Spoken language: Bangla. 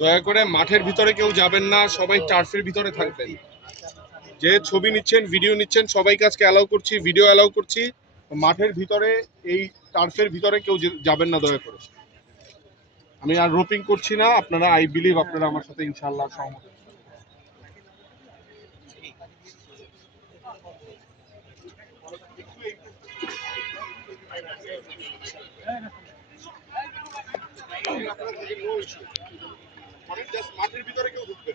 দয়া করে মাঠের ভিতরে কেউ যাবেন না, সবাই টার্ফের ভিতরে থাকবেন। যে ছবি নিচ্ছেন, ভিডিও নিচ্ছেন, সবাইকে আজকে অ্যালাউ করছি, ভিডিও অ্যালাউ করছি। মাঠের ভিতরে, এই টার্ফের ভিতরে কেউ যাবেন না দয়া করে। আমি আর রোপিং করছি না, আপনারা আই বিলিভ আপনারা আমার সাথে ইনশাআল্লাহ সহমত। মাঠের ভিতরে কেউ ঢুকবে